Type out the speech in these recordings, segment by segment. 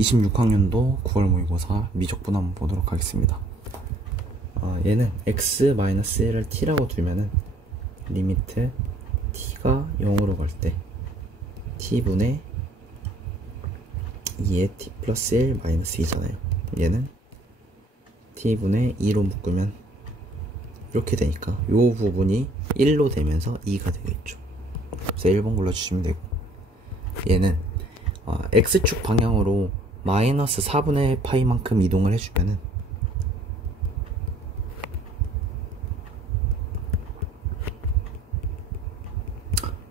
26학년도 9월 모의고사 미적분 한번 보도록 하겠습니다. 얘는 x-1을 t라고 두면은 리미트 t가 0으로 갈 때 t분의 2의 t 플러스 1 마이너스 2잖아요. 얘는 t분의 2로 묶으면 이렇게 되니까 요 부분이 1로 되면서 2가 되겠죠. 그래서 1번 골라주시면 되고, 얘는 x축 방향으로 마이너스 4분의 파이만큼 이동을 해주면은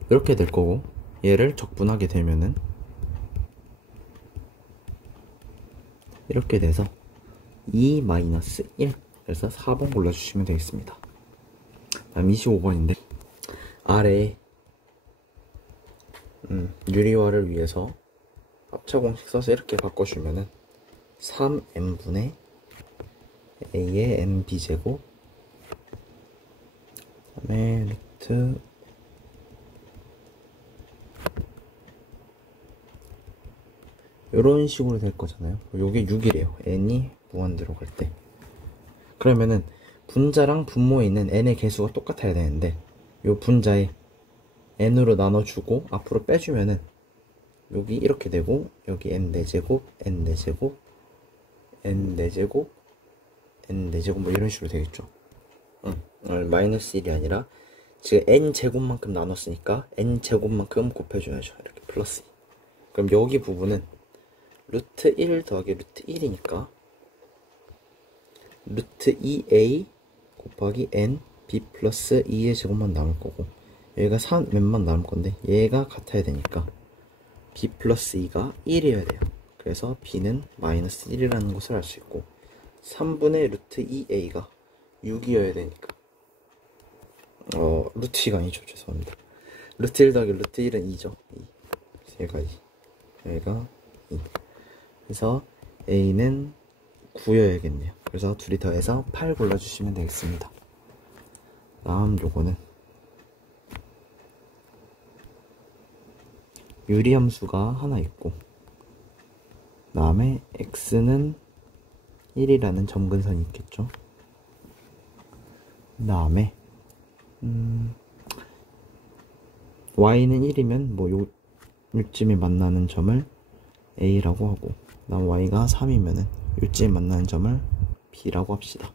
이렇게 될 거고, 얘를 적분하게 되면은 이렇게 돼서 2 마이너스 1, 그래서 4번 골라주시면 되겠습니다. 다음 25번인데 아래에 유리화를 위해서 합차공식 써서 이렇게 바꿔주면은 3n분의 a의 nb제곱 그 다음에 루트 요런 식으로 될 거잖아요. 요게 6이래요. n이 무한대로 갈 때. 그러면은 분자랑 분모에 있는 n의 개수가 똑같아야 되는데, 요 분자에 n으로 나눠주고 앞으로 빼주면은 여기 이렇게 되고, 여기 n4제곱, n4제곱, n4제곱, n4제곱 뭐 이런 식으로 되겠죠. 마이너스 1이 아니라 지금 n제곱만큼 나눴으니까 n제곱만큼 곱해줘야죠. 이렇게 플러스 2. 그럼 여기 부분은 루트 1 더하기 루트 1이니까 루트 2a 곱하기 n b 플러스 2의 제곱만 남을 거고, 여기가 3n만 남을 건데 얘가 같아야 되니까 b 플러스 2가 1이어야 돼요. 그래서 b는 마이너스 1이라는 것을 알 수 있고, 3분의 루트 2a가 6이어야 되니까 루트 2가 아니죠. 죄송합니다. 루트 1 더하기 루트 1은 2죠. 2. 얘가 2, 얘가 2. 그래서 a는 9여야겠네요. 그래서 둘이 더해서 8 골라주시면 되겠습니다. 다음 요거는 유리함수가 하나 있고, 그 다음에 x는 1이라는 점근선이 있겠죠. 그 다음에 y는 1이면 뭐 요쯤에 만나는 점을 a라고 하고, 그 다음 y가 3이면은 요쯤에 만나는 점을 b라고 합시다.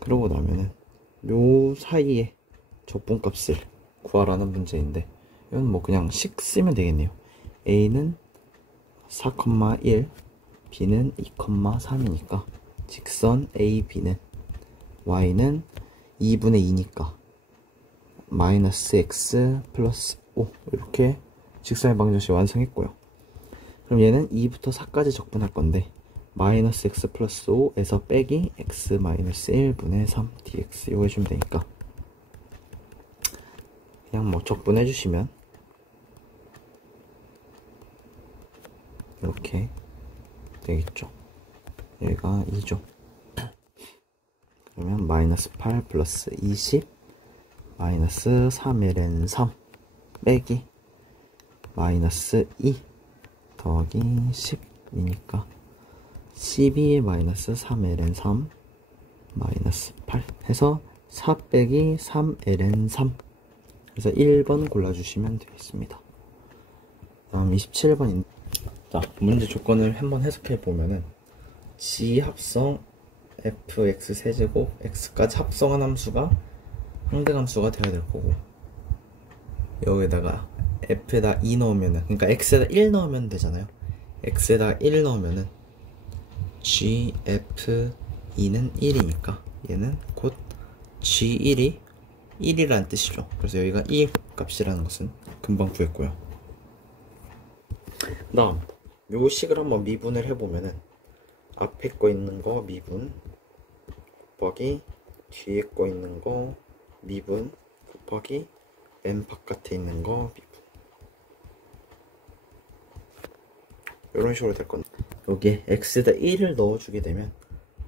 그러고 나면은 요 사이에 적분값을 구하라는 문제인데, 이건 뭐 그냥 식 쓰면 되겠네요. a는 4,1, b는 2,3이니까 직선 ab는 y는 2분의 2니까 마이너스 x 플러스 5, 이렇게 직선의 방정식 완성했고요. 그럼 얘는 2부터 4까지 적분할 건데, 마이너스 x 플러스 5에서 빼기 x 마이너스 1분의 3 dx 이거 해주면 되니까 그냥 뭐 적분해 주시면 이렇게 되겠죠. 여기가 2죠. 그러면 마이너스 8 플러스 20 마이너스 3ln 3 빼기 마이너스 2 더하기 10이니까 12 마이너스 3ln 3 마이너스 8 해서 4 빼기 3ln 3, 그래서 1번 골라주시면 되겠습니다. 다음 27번인데, 자, 문제 조건을 한번 해석해 보면은 지합성 fx 세제곱 x까지 합성한 함수가 항등함수가 되어야 될 거고, 여기다가 f에다 2 넣으면은, 그러니까 x에다 1 넣으면 되잖아요. x에다 1 넣으면은 gf2는 1이니까 얘는 곧 g1이 1이라는 뜻이죠. 그래서 여기가 1 값이라는 것은 금방 구했고요. 그 다음 요 식을 한번 미분을 해보면은 앞에 거 있는 거 미분 곱하기 뒤에 거 있는 거 미분 곱하기 맨 바깥에 있는 거 미분, 이런 식으로 될 건데, 여기에 x에다 1을 넣어주게 되면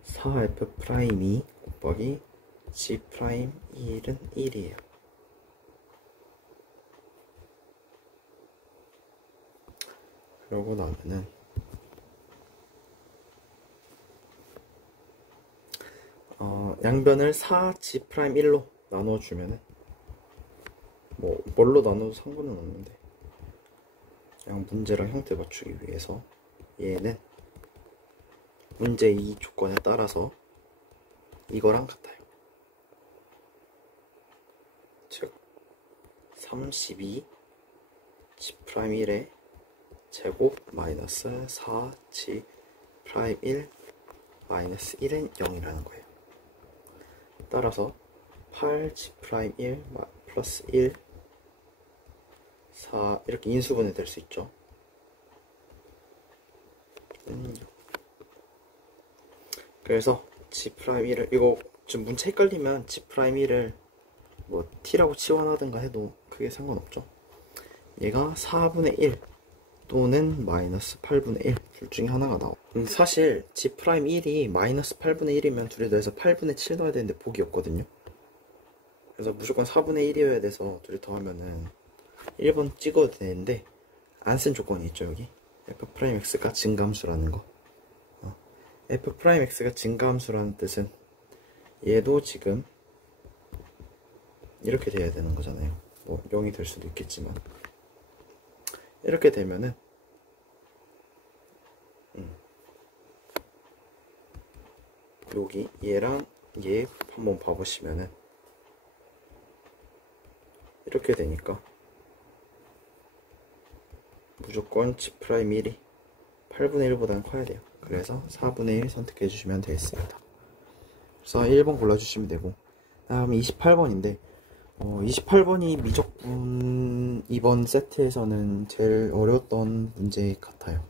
4f'2 곱하기 g'1은 1이에요. 그러고 나면은 양변을 4G'1로 나눠주면은 뭐 뭘로 나눠도 상관은 없는데 그냥 문제랑 형태 맞추기 위해서 얘는 문제 이 조건에 따라서 이거랑 같아요. 즉 32 G'1의 제곱 마이너스 4G'1 마이너스 1은 0이라는 거예요. 따라서 8G'1 플러스 1 4 이렇게 인수분해 될 수 있죠. 그래서 G'1을 이거 지금 문제 헷갈리면 G'1을 뭐 T라고 치환하든가 해도 크게 상관없죠. 얘가 4분의 1 또는 마이너스 8분의 1 둘 중에 하나가 나와. 사실 G'1이 마이너스 8분의 1이면 둘이 더해서 8분의 7 넣어야 되는데 복이 없거든요. 그래서 무조건 4분의 1이어야 돼서 둘이 더하면은 1번 찍어도 되는데 안 쓴 조건이 있죠. 여기 f'x가 증가함수라는 거. f'x가 증가함수라는 뜻은 얘도 지금 이렇게 돼야 되는 거잖아요. 뭐 0이 될 수도 있겠지만 이렇게 되면은 여기 얘랑 얘 한번 봐보시면은 이렇게 되니까 무조건 G'1이 8분의 1보다는 커야 돼요. 그래서 4분의 1 선택해 주시면 되겠습니다. 그래서 1번 골라주시면 되고, 다음 28번인데 28번이 미적분 이번 세트에서는 제일 어려웠던 문제 같아요.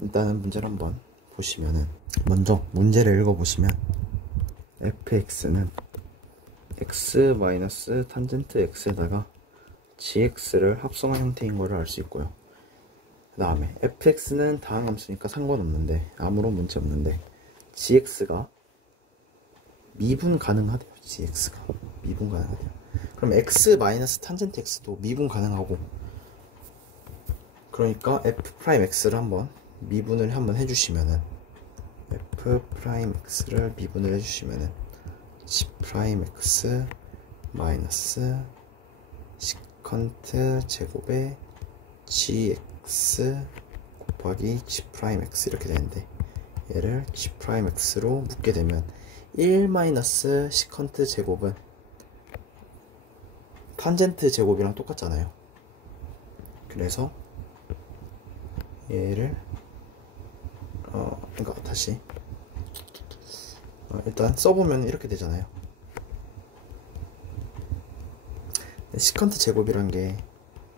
일단은 문제를 한번 보시면은, 먼저 문제를 읽어보시면 fx는 x 마이너스 탄젠트 x에다가 gx를 합성한 형태인 거를 알 수 있고요. 그 다음에 fx는 다항 함수니까 상관없는데 아무런 문제 없는데 gx가 미분 가능하대요. gx가 미분 가능하대요. 그럼 x 마이너스 탄젠트 x도 미분 가능하고, 그러니까 f'x를 한번 미분을 한번 해주시면은 f'x를 미분을 해주시면은 g'x 마이너스 시컨트 제곱에 gx 곱하기 g'x 이렇게 되는데, 얘를 g'x로 묶게 되면 1 마이너스 시컨트 제곱은 탄젠트 제곱이랑 똑같잖아요. 그래서 얘를 그러니까 다시 일단 써보면 이렇게 되잖아요. 시컨트 제곱이란 게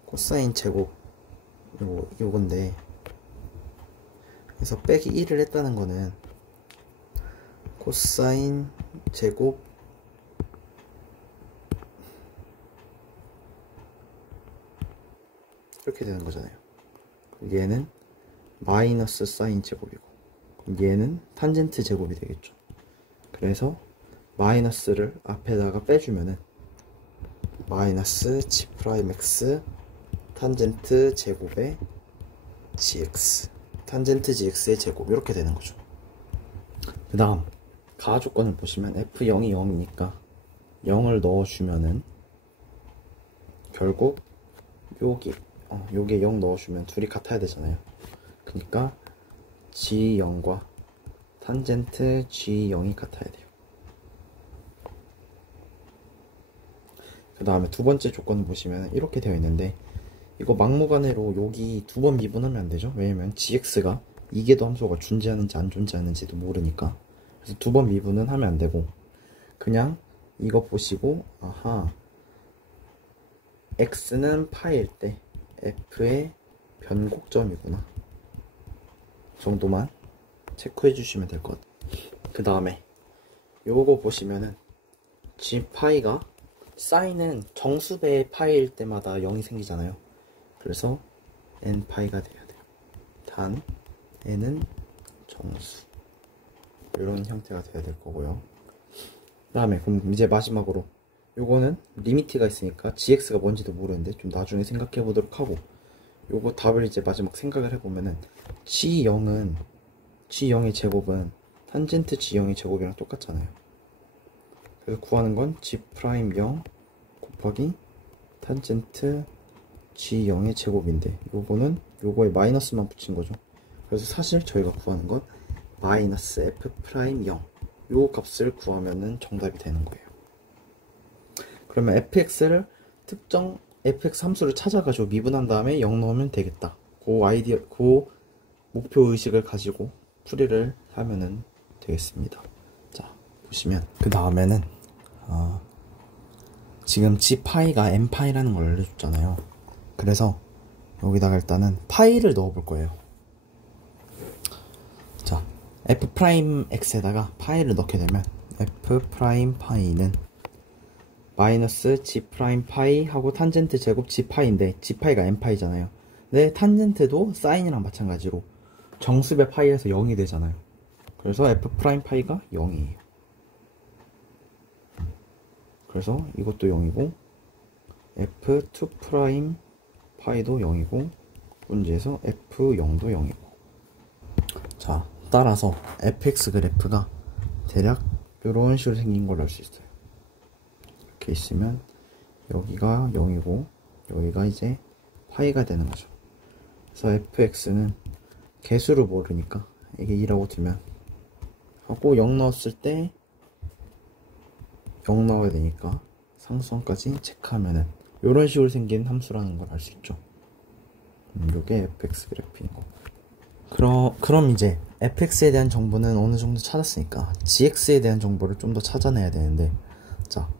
코사인 제곱 요건데, 그래서 빼기 1을 했다는 거는 코사인 제곱 이렇게 되는 거잖아요. 얘는 마이너스 사인 제곱이고 얘는 탄젠트 제곱이 되겠죠. 그래서 마이너스를 앞에다가 빼주면은 마이너스 g'x 탄젠트 제곱에 gx 탄젠트 gx의 제곱 이렇게 되는 거죠. 그 다음 가하 조건을 보시면 f0이 0이니까 0을 넣어주면은 결국 요게 0 넣어주면 둘이 같아야 되잖아요. 그러니까 g0과 탄젠트 g0이 같아야 돼요. 그 다음에 두 번째 조건을 보시면 이렇게 되어 있는데, 이거 막무가내로 여기 두 번 미분하면 안 되죠. 왜냐면 gx가 이계도 함수가 존재하는지 안 존재하는지도 모르니까. 그래서 두 번 미분은 하면 안 되고, 그냥 이거 보시고 아하 x는 파일 때 f의 변곡점이구나 정도만 체크해 주시면 될 것 같아요. 그 다음에 요거 보시면은 g파이가 사인은 정수배의 파일 때마다 0이 생기잖아요. 그래서 n파이가 돼야 돼요. 단 n은 정수, 이런 형태가 돼야 될 거고요. 그 다음에 그럼 이제 마지막으로 요거는 리미트가 있으니까 gx가 뭔지도 모르는데 좀 나중에 생각해 보도록 하고, 요거 답을 이제 마지막 생각을 해보면은 g0의 제곱은 탄젠트 G0의 제곱이랑 똑같잖아요. 그래서 구하는 건 G'0 곱하기 탄젠트 G0의 제곱인데, 요거는 요거에 마이너스만 붙인 거죠. 그래서 사실 저희가 구하는 건 마이너스 F'0, 요 값을 구하면은 정답이 되는 거예요. 그러면 fx를 특정 fx 함수를 찾아가지고 미분한 다음에 0 넣으면 되겠다. 그 목표 의식을 가지고 풀이를 하면은 되겠습니다. 자, 보시면 그 다음에는 지금 g파이가 n파이라는 걸 알려줬잖아요. 그래서 여기다가 일단은 파이를 넣어볼 거예요. 자, f'x에다가 파이를 넣게 되면 f'파이는 마이너스 g'파이 하고 탄젠트 제곱 g파이인데 g파이가 n파이잖아요. 근데 탄젠트도 사인이랑 마찬가지로 정수배 파이에서 0이 되잖아요. 그래서 f'파이가 0이에요. 그래서 이것도 0이고 f2' 파이도 0이고 문제에서 f0도 0이고. 자, 따라서 fx 그래프가 대략 이런 식으로 생긴 걸 알 수 있어요. 이렇게 있으면 여기가 0이고 여기가 이제 파이가 되는 거죠. 그래서 fx는 개수를 모르니까 이게 2라고 두면 하고 0 넣었을 때 0 넣어야 되니까 상수함까지 체크하면은 이런 식으로 생긴 함수라는 걸 알 수 있죠. 이게 fx 그래프인 거. 그럼 이제 fx에 대한 정보는 어느 정도 찾았으니까 gx에 대한 정보를 좀 더 찾아내야 되는데, 자,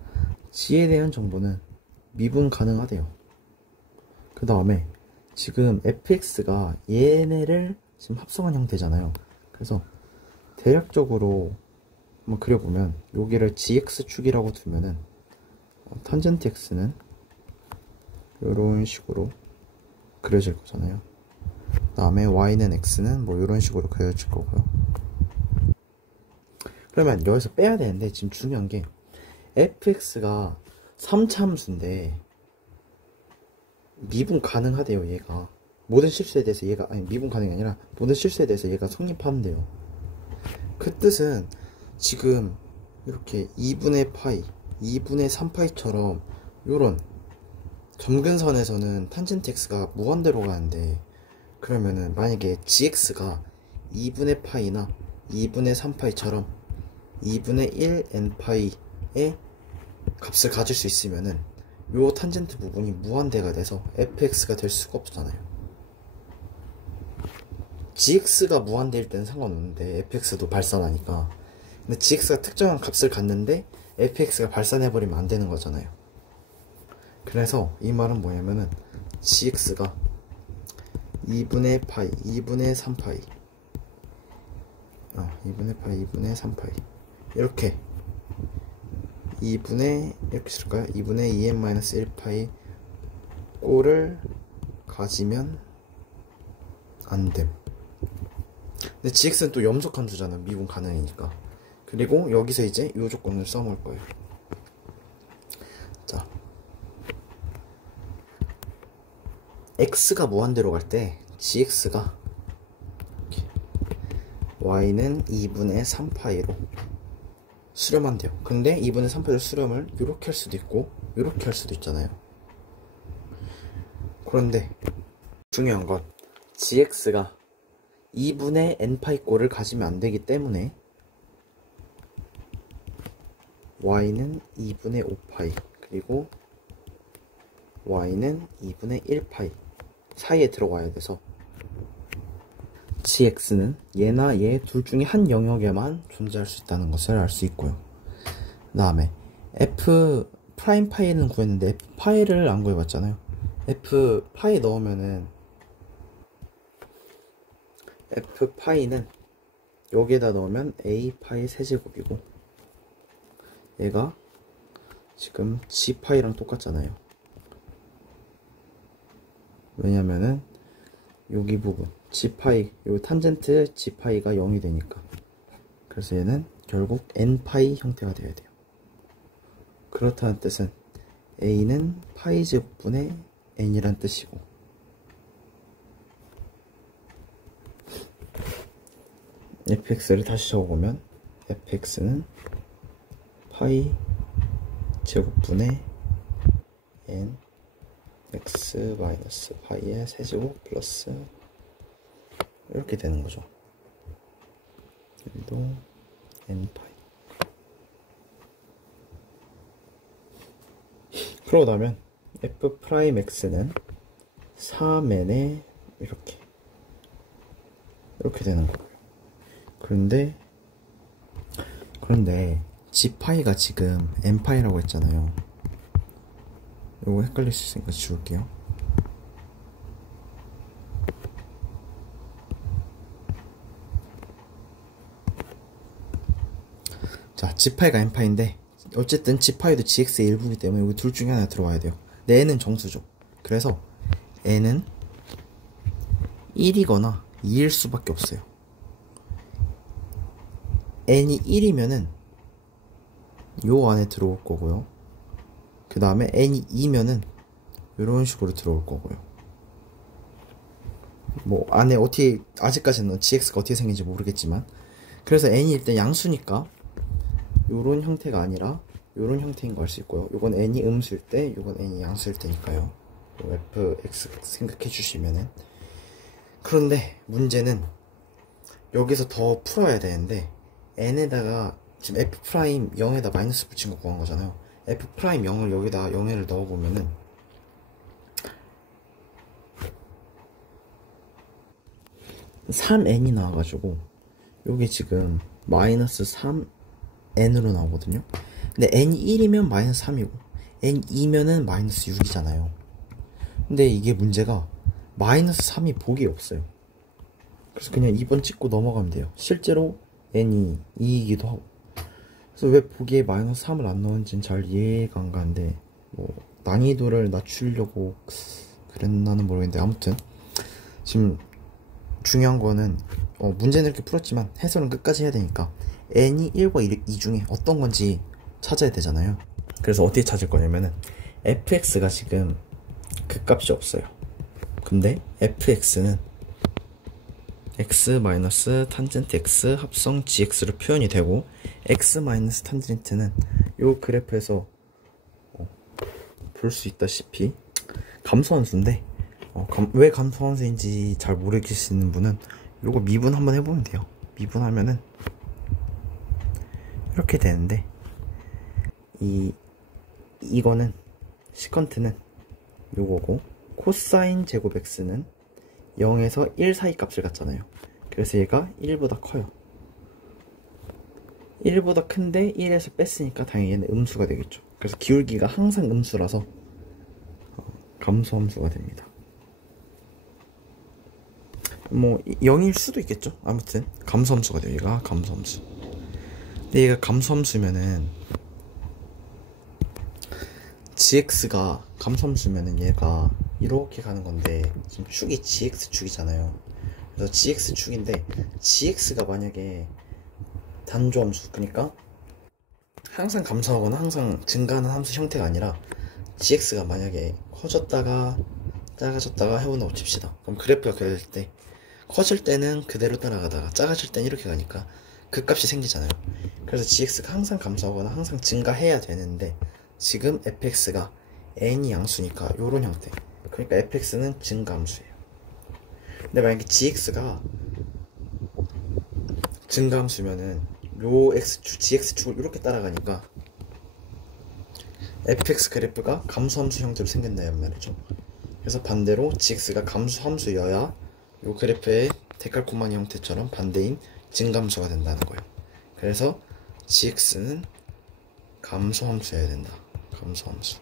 g에 대한 정보는 미분 가능하대요. 그 다음에 지금 fx가 얘네를 지금 합성한 형태잖아요. 그래서 대략적으로 한번 그려보면 여기를 gx축이라고 두면은 탄젠트 x는 이런 식으로 그려질 거잖아요. 그 다음에 y는 x는 뭐 이런 식으로 그려질 거고요. 그러면 여기서 빼야 되는데 지금 중요한 게 fx가 3차 함수인데 미분 가능하대요. 얘가 모든 실수에 대해서 얘가, 아니 미분 가능이 아니라 모든 실수에 대해서 얘가 성립하면 돼요. 그 뜻은 지금 이렇게 2분의 파이, 2분의 3파이처럼 요런 점근선에서는 탄젠트 x가 무한대로 가는데, 그러면은 만약에 gx가 2분의 파이나 2분의 3파이처럼 2분의 1 n파이의 값을 가질 수 있으면은 요 탄젠트 부분이 무한대가 돼서 fx가 될 수가 없잖아요. gx가 무한대일 때는 상관없는데 fx도 발산하니까. 근데 gx가 특정한 값을 갖는데 fx가 발산해버리면 안 되는 거잖아요. 그래서 이 말은 뭐냐면은 gx가 2분의 파이, 2분의 3파이 2분의 파이, 2분의 3파이 이렇게 2분의 이렇게 쓸까요? 2분의 2n-1파이 꼴을 가지면 안됨. 근데 gx는 또 염속 함수잖아. 미분 가능이니까. 그리고 여기서 이제 이 조건을 써놓을 거예요. 자, x가 무한대로 갈 때 gx가 y는 2분의 3파이로 수렴한 돼요. 근데 2분의 3파이로 수렴을 이렇게 할 수도 있고 이렇게 할 수도 있잖아요. 그런데 중요한 건 gx가 2분의 n파이 꼴을 가지면 안 되기 때문에 y는 2분의 5파이 그리고 y는 2분의 1파이 사이에 들어가야 돼서 gx는 얘나 얘 둘 중에 한 영역에만 존재할 수 있다는 것을 알 수 있고요. 그 다음에 f 프라임 파이는 구했는데 f 파이를 안 구해봤잖아요. f 파이 넣으면은 f 파이는 여기에다 넣으면 a 파이 세제곱이고 얘가 지금 g 파이랑 똑같잖아요. 왜냐면은 여기 부분 g파이, 요 탄젠트 g파이가 0이 되니까. 그래서 얘는 결국 n파이 형태가 되어야 돼요. 그렇다는 뜻은 a는 파이 제곱분의 n이란 뜻이고, fx를 다시 적어보면 fx는 파이 제곱분의 n x 마이너스 파이의 세제곱 플러스 이렇게 되는 거죠. 여기도 n 파이. 그러고 나면 f 프라임 x는 3n에 이렇게 되는 거예요. 그런데 g 파이가 지금 n 파이라고 했잖아요. 이거 헷갈릴 수 있으니까 지울게요. 자, g파이가 n파인데 어쨌든 g파이도 gx의 일부이기 때문에 여기 둘 중에 하나 들어와야 돼요. 근데 n은 정수죠. 그래서 n은 1이거나 2일 수밖에 없어요. n이 1이면은 요 안에 들어올 거고요. 그 다음에 n이 2면은 이런 식으로 들어올 거고요. 뭐 안에 어떻게 아직까지는 gx가 어떻게 생긴지 모르겠지만, 그래서 n이 일단 양수니까 요런 형태가 아니라 요런 형태인 거 알 수 있고요. 요건 n이 음수일 때, 요건 n이 양수일 때니까요. fx 생각해 주시면은. 그런데 문제는 여기서 더 풀어야 되는데, n에다가 지금 f 프라임 0에다 마이너스 붙인 거 구한 거잖아요. f 프라임 0을 여기다 0을 넣어보면은 3n이 나와가지고 요게 지금 마이너스 3n으로 나오거든요. 근데 n이 1이면 마이너스 3이고 n 2면은 마이너스 6이잖아요. 근데 이게 문제가 마이너스 3이 보기 없어요. 그래서 그냥 2번 찍고 넘어가면 돼요. 실제로 n이 2이기도 하고. 그래서 왜 보기에 마이너스 3을 안 넣은지는 잘 이해가 안 가는데, 뭐 난이도를 낮추려고 그랬나는 모르겠는데, 아무튼 지금 중요한 거는 문제는 이렇게 풀었지만 해설은 끝까지 해야 되니까 n이 1과 2 중에 어떤 건지 찾아야 되잖아요. 그래서 어떻게 찾을 거냐면은 fx가 지금 그 값이 없어요. 근데 fx는 x 마이너스 탄젠트 x 합성 gx로 표현이 되고, x 마이너스 탄젠트는 요 그래프에서 볼 수 있다시피 감소함수인데, 왜 감소함수인지 잘 모르겠는 분은 요거 미분 한번 해보면 돼요. 미분하면은 이렇게 되는데, 이거는 시컨트는 요거고, 코사인 제곱 x는 0에서 1 사이 값을 갖잖아요. 그래서 얘가 1보다 커요. 1보다 큰데 1에서 뺐으니까 당연히 얘는 음수가 되겠죠. 그래서 기울기가 항상 음수라서 감소함수가 됩니다. 뭐 0일 수도 있겠죠. 아무튼 감소함수가 돼요. 얘가 감소함수. 근데 얘가 감소함수면은 gx가 감소함수면은 얘가 이렇게 가는 건데, 지금 축이 gx축이잖아요. 그래서 gx축인데 gx가 만약에 단조함수, 그러니까 항상 감소하거나 항상 증가하는 함수 형태가 아니라 gx가 만약에 커졌다가 작아졌다가 해본다고 칩시다. 그럼 그래프가 그려질 때 커질 때는 그대로 따라가다가 작아질 때는 이렇게 가니까 그 값이 생기잖아요. 그래서 gx가 항상 감소하거나 항상 증가해야 되는데, 지금 fx가 n이 양수니까 요런 형태, 그러니까 fx는 증가함수예요. 근데 만약에 gx가 증가함수면은 요 x축, gx축을 이렇게 따라가니까 fx 그래프가 감소함수 형태로 생긴다는 말이죠. 그래서 반대로 gx가 감소함수여야 요 그래프의 데칼코마니 형태처럼 반대인 증감수가 된다는 거예요. 그래서 gx는 감소함수여야 된다. 감소함수.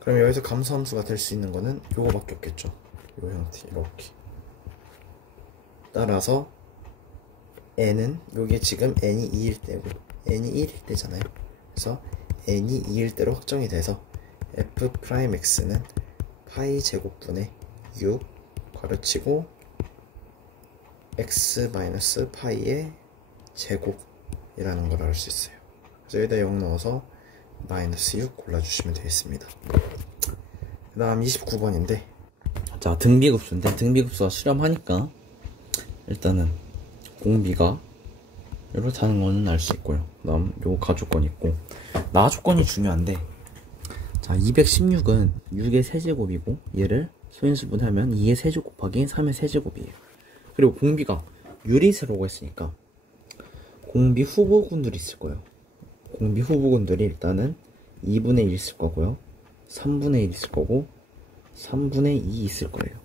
그럼 여기서 감소함수가 될 수 있는 거는 요거밖에 없겠죠. 요 형태 이렇게. 따라서 n은 요게 지금 n이 2일 때고 n이 1일 때잖아요. 그래서 n이 2일 때로 확정이 돼서 f 프라임 x는 파이 제곱분의 6 괄호치고 x 마이너스 파이의 제곱이라는 걸 알 수 있어요. 그래서 여기다 0 넣어서 마이너스 6 골라주시면 되겠습니다. 그 다음 29번인데, 자 등비급수인데 등비급수가 수렴하니까 일단은 공비가 이렇다는 거는 알 수 있고요. 그다음 요 가조건 있고, 나조건이 중요한데, 자 216은 6의 세제곱이고 얘를 소인수분하면 2의 세제곱 곱하기 3의 세제곱이에요. 그리고 공비가 유리수라고 했으니까 공비 후보군들이 있을 거예요. 공비 후보군들이 일단은 2분의 1 있을 거고요, 3분의 1 있을 거고, 3분의 2 있을 거예요.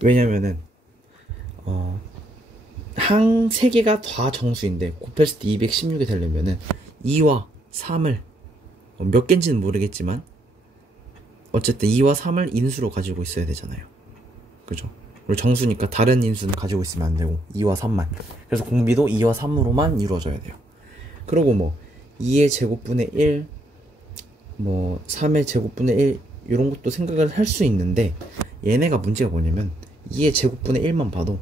왜냐면은 항 3개가 다 정수인데 곱했을 때 216이 되려면은 2와 3을 몇 개인지는 모르겠지만 어쨌든 2와 3을 인수로 가지고 있어야 되잖아요. 그죠? 그리고 정수니까 다른 인수는 가지고 있으면 안 되고 2와 3만. 그래서 공비도 2와 3으로만 이루어져야 돼요. 그리고 뭐 2의 제곱분의 1, 뭐 3의 제곱분의 1 이런 것도 생각을 할 수 있는데, 얘네가 문제가 뭐냐면 2의 제곱분의 1만 봐도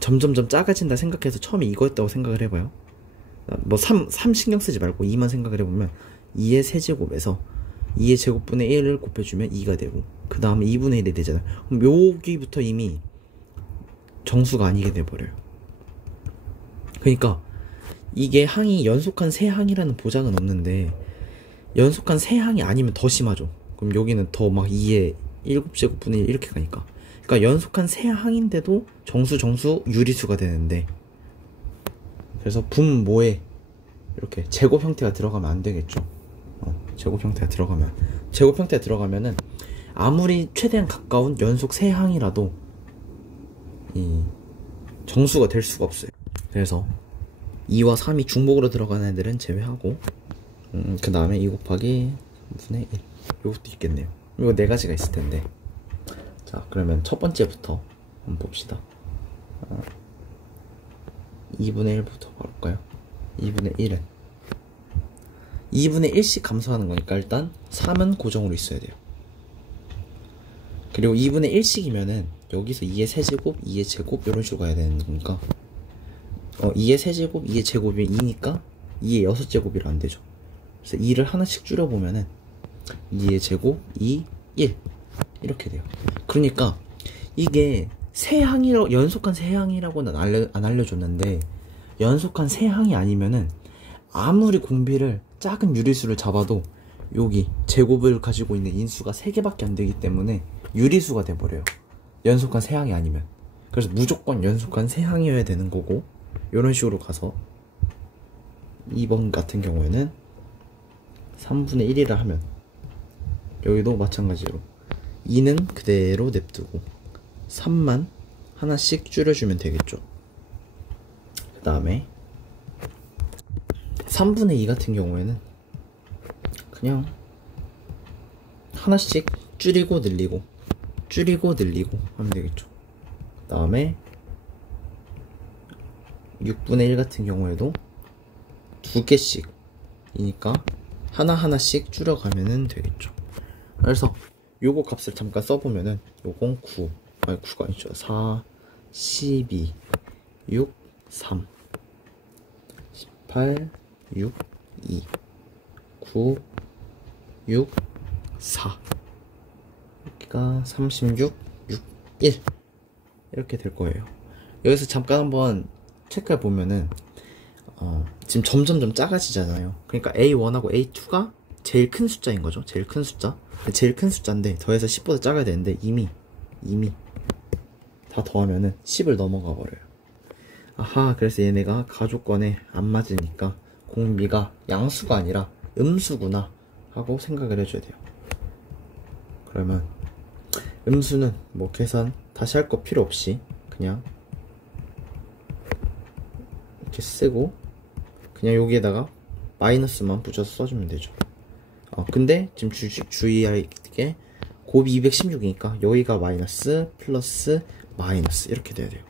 점점점 작아진다 생각해서 처음에 이거였다고 생각을 해봐요. 뭐 3 신경 쓰지 말고 2만 생각을 해보면 2의 세제곱에서 2의 제곱분의 1을 곱해주면 2가 되고, 그 다음에 2분의 1이 되잖아요. 그럼 여기부터 이미 정수가 아니게 돼버려요. 그러니까 이게 항이 연속한 세 항이라는 보장은 없는데, 연속한 세 항이 아니면 더 심하죠. 그럼 여기는 더 막 2의 7제곱분의 1 이렇게 가니까, 그러니까 연속한 세 항인데도 정수 유리수가 되는데, 그래서 분모에 이렇게 제곱 형태가 들어가면 안 되겠죠. 제곱 형태가 들어가면은 아무리 최대한 가까운 연속 세 항이라도 이 정수가 될 수가 없어요. 그래서 2와 3이 중복으로 들어가는 애들은 제외하고, 그 다음에 2 곱하기 3분의 1 이것도 있겠네요. 이거 4가지가 있을 텐데, 자 그러면 첫 번째부터 한번 봅시다. 2분의 1부터 볼까요? 2분의 1은 2분의 1씩 감소하는 거니까 일단 3은 고정으로 있어야 돼요. 그리고 2분의 1씩이면은 여기서 2의 세제곱, 2의 제곱 이런 식으로 가야 되는 거니까 2의 세제곱, 2의 제곱이 2니까 2의 6제곱이라 안 되죠. 그래서 2를 하나씩 줄여보면은 2의 제곱, 2, 1 이렇게 돼요. 그러니까 이게 세항이라고, 연속한 세항이라고는 안 알려줬는데, 연속한 세항이 아니면은 아무리 공비를 작은 유리수를 잡아도 여기 제곱을 가지고 있는 인수가 3개밖에 안 되기 때문에 유리수가 돼버려요. 연속한 세항이 아니면. 그래서 무조건 연속한 세항이어야 되는 거고, 이런 식으로 가서 2번 같은 경우에는 3분의 1이라 하면 여기도 마찬가지로 2는 그대로 냅두고 3만 하나씩 줄여주면 되겠죠. 그 다음에 3분의 2 같은 경우에는 그냥 하나씩 줄이고 늘리고 하면 되겠죠. 그 다음에 6분의 1 같은 경우에도 2개씩이니까 하나씩 줄여가면 되겠죠. 그래서 요거 값을 잠깐 써보면은 요건 9가 아니죠. 4, 12, 6, 3, 18, 6, 2, 9, 6, 4, 여기가 36, 6, 1 이렇게 될 거예요. 여기서 잠깐 한번 체크해 보면은 지금 점점점 작아지잖아요. 그러니까 A1하고 A2가 제일 큰 숫자인 거죠. 제일 큰 숫자인데 더해서 10보다 작아야 되는데 이미 다 더하면은 10을 넘어가 버려요. 아하, 그래서 얘네가 가조건에 안 맞으니까 공비가 양수가 아니라 음수구나 하고 생각을 해줘야 돼요. 그러면 음수는 뭐 계산 다시 할 거 필요 없이 그냥 이렇게 쓰고 그냥 여기에다가 마이너스만 붙여서 써주면 되죠. 근데 지금 주의할 게 곱이 216이니까 여기가 마이너스 플러스 마이너스 이렇게 돼야 돼요.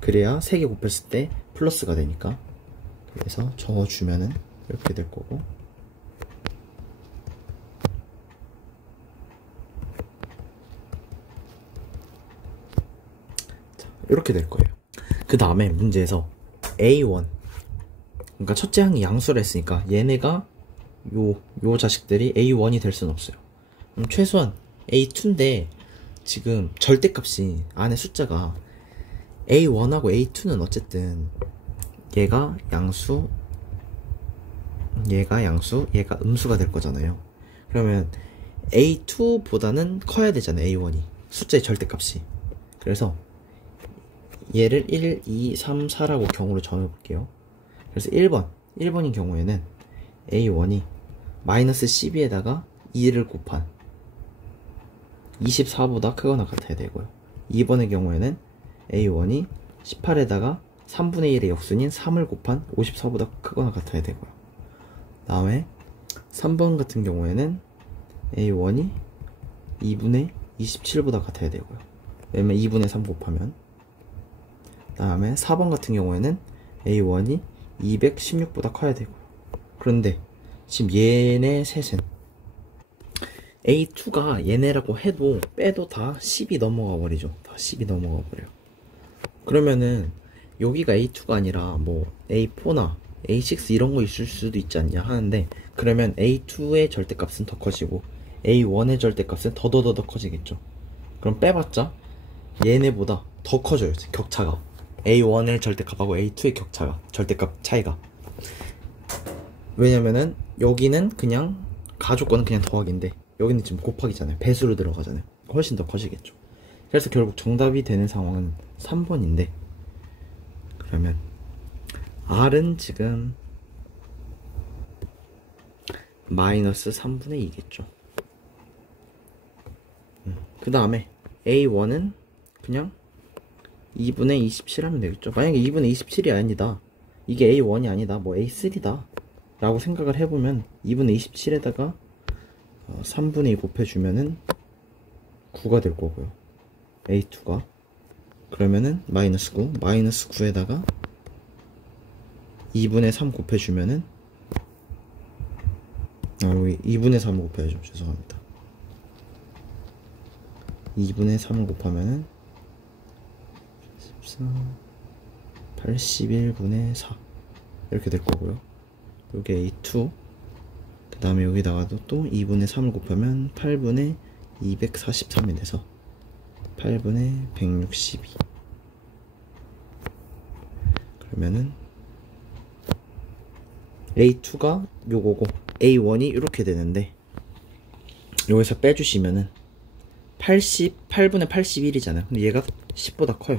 그래야 3개 곱했을 때 플러스가 되니까. 그래서 적어주면은 이렇게 될 거고, 자, 이렇게 될 거예요. 그 다음에 문제에서 A1, 그러니까 첫째 항이 양수라 했으니까 얘네가 요 자식들이 A1이 될 수는 없어요. 최소한 A2인데 지금 절대값이 안에 숫자가 A1하고 A2는 어쨌든 얘가 양수, 얘가 음수가 될 거잖아요. 그러면 A2보다는 커야 되잖아요. A1이 숫자의 절대값이. 그래서 얘를 1, 2, 3, 4라고 경우로 정해볼게요. 그래서 1번인 경우에는 A1이 마이너스 12에다가 2를 곱한 24보다 크거나 같아야 되고요. 2번의 경우에는 A1이 18에다가 3분의 1의 역순인 3을 곱한 54보다 크거나 같아야 되고요. 다음에 3번 같은 경우에는 A1이 2분의 27보다 같아야 되고요. 왜냐면 2분의 3 곱하면. 다음에 4번 같은 경우에는 A1이 216보다 커야 되고요. 그런데 지금 얘네 셋은 A2가 얘네라고 해도 빼도 다 10이 넘어가 버리죠. 다 10이 넘어가 버려요. 그러면은 여기가 A2가 아니라 뭐 A4나 A6 이런 거 있을 수도 있지 않냐 하는데, 그러면 A2의 절대값은 더 커지고 A1의 절대값은 더 커지겠죠. 그럼 빼봤자 얘네보다 더 커져요. 격차가. A1의 절대값하고 A2의 격차가, 절대값 차이가. 왜냐면은 여기는 그냥 가조건은 그냥 더하기인데 여기는 지금 곱하기잖아요. 배수로 들어가잖아요. 훨씬 더 커지겠죠. 그래서 결국 정답이 되는 상황은 3번인데, 그러면 R은 지금 마이너스 3분의 2겠죠. 그 다음에 A1은 그냥 2분의 27 하면 되겠죠. 만약에 2분의 27이 아니다, 이게 A1이 아니다, 뭐 A3다 라고 생각을 해보면 2분의 27에다가 3분의 2 곱해주면은 9가 될 거고요. A2가. 그러면은 마이너스 9에다가 2분의 3 곱해주면은, 여기 2분의 3을 곱해야죠. 죄송합니다. 2분의 3을 곱하면은 81분의 4 이렇게 될 거고요. 요게 A2. 그 다음에 여기다가도 또 2분의 3을 곱하면 8분의 243이 돼서 8분의 162. 그러면은 A2가 요거고 A1이 이렇게 되는데, 여기서 빼주시면은 8분의 81이잖아요. 근데 얘가 10보다 커요.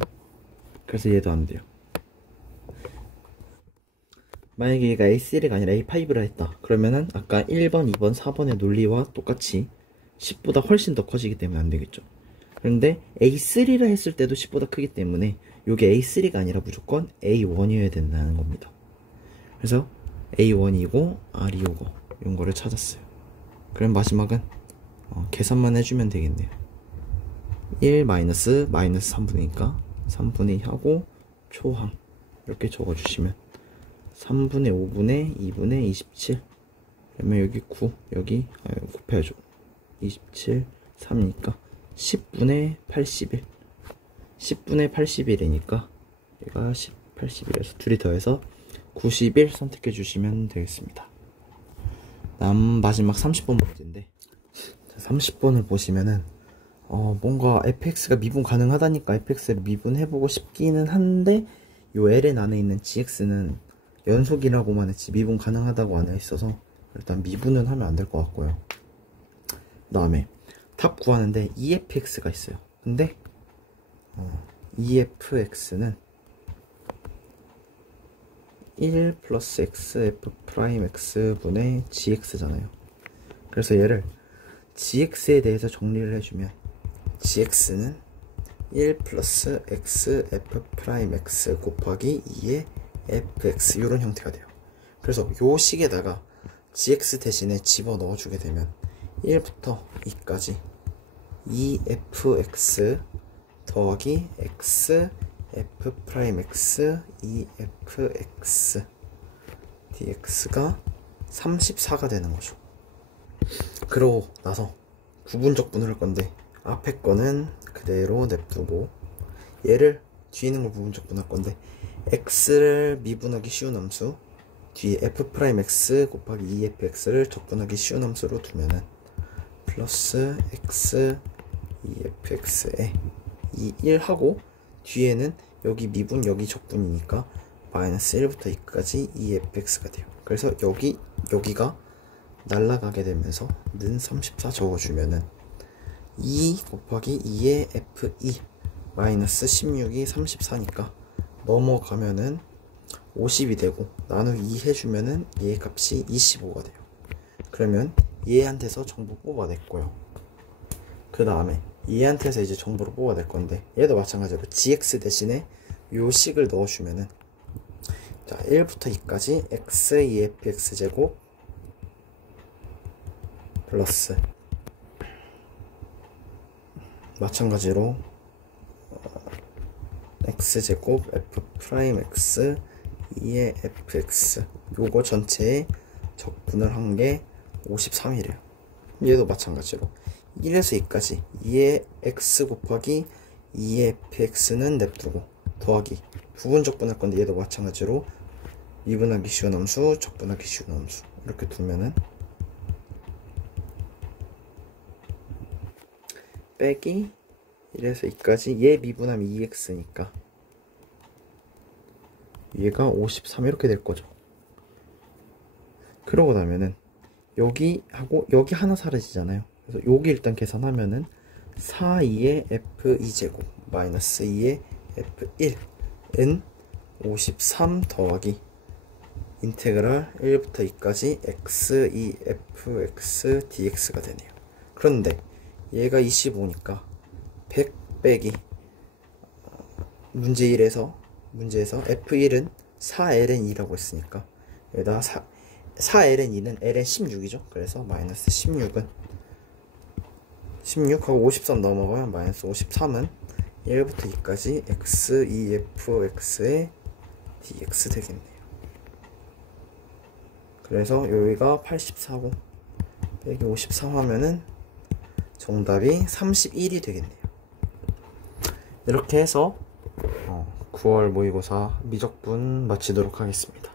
그래서 얘도 안 돼요. 만약에 얘가 A3가 아니라 A5라 했다. 그러면은 아까 1번, 2번, 4번의 논리와 똑같이 10보다 훨씬 더 커지기 때문에 안 되겠죠. 그런데 A3라 했을 때도 10보다 크기 때문에 이게 A3가 아니라 무조건 A1이어야 된다는 겁니다. 그래서 A1이고 R이고 이런 거를 찾았어요. 그럼 마지막은 계산만 해주면 되겠네요. 1 마이너스 3분의니까 3분의 2 하고 초항 이렇게 적어주시면 3분의 5분의 2분의 27, 그러면 여기 9, 여기 곱해야죠. 27, 3이니까 10분의 81, 10분의 81이니까 얘가 81에서 둘이 더해서 91 선택해 주시면 되겠습니다. 다음 마지막 30번 문제인데, 30번을 보시면은 뭔가 fx가 미분 가능하다니까 fx를 미분해보고 싶기는 한데, 요 ln 안에 있는 gx는 연속이라고만 했지 미분 가능하다고 안에 있어서 일단 미분은 하면 안 될 것 같고요. 그 다음에 답 구하는데 efx가 있어요. 근데 efx는 1 플러스 xf 프라임 x 분의 gx잖아요. 그래서 얘를 gx에 대해서 정리를 해주면 gx는 1 플러스 xf 프라임 x 곱하기 2의 fx, 이런 형태가 돼요. 그래서 요 식에다가 gx 대신에 집어넣어 주게 되면 1부터 2까지 2fx 더하기 x f 프라임 x 2fx dx가 34가 되는 거죠. 그러고 나서 부분적분을 할 건데, 앞에 거는 그대로 냅두고 얘를 뒤에 있는 걸 부분적분 할 건데, x를 미분하기 쉬운 함수, 뒤에 f 프라임 x 곱하기 2fx를 적분하기 쉬운 함수로 두면은 플러스 x 2fx에 이 1하고 뒤에는 여기 미분 여기 적분이니까 마이너스 1부터 2까지 2fx가 돼요. 그래서 여기가 날라가게 되면서 는 34 적어주면은 2 곱하기 2의 f2 마이너스 16이 34니까 넘어가면은 50이 되고 나누기 2 해주면은 얘 값이 25가 돼요. 그러면 얘한테서 정보 뽑아냈고요. 그 다음에 얘한테서 이제 정보를 뽑아낼 건데 얘도 마찬가지로 gx 대신에 요 식을 넣어주면은 자 1부터 2까지 x 2fx 제곱 플러스 마찬가지로 x제곱 f 프라임 x 2의 fx 요거 전체에 적분을 한 게 53이래요. 얘도 마찬가지로 1에서 2까지 2의 x 곱하기 2의 fx는 냅두고 더하기 부분 적분할 건데 얘도 마찬가지로 미분하기 쉬운 함수, 적분하기 쉬운 함수 이렇게 두면은 빼기 1에서 2까지 얘 미분하면 2x니까 얘가 53 이렇게 될 거죠. 그러고 나면은 여기 하고 여기 하나 사라지잖아요. 그래서 여기 일단 계산하면은 4, 2의 f2제곱 마이너스 2의 f1은 53 더하기 인테그랄 1부터 2까지 x 2fx dx가 되네요. 그런데 얘가 25니까 100 빼기 문제에서 f1은 4ln 2라고 했으니까 여기다 4ln 2는 ln 16이죠. 그래서 마이너스 16은 16하고 53 넘어가면 마이너스 53은 1부터 2까지 x 2fx의 dx 되겠네요. 그래서 여기가 84고 빼기 53 하면은 정답이 31이 되겠네요. 이렇게 해서 9월 모의고사 미적분 마치도록 하겠습니다.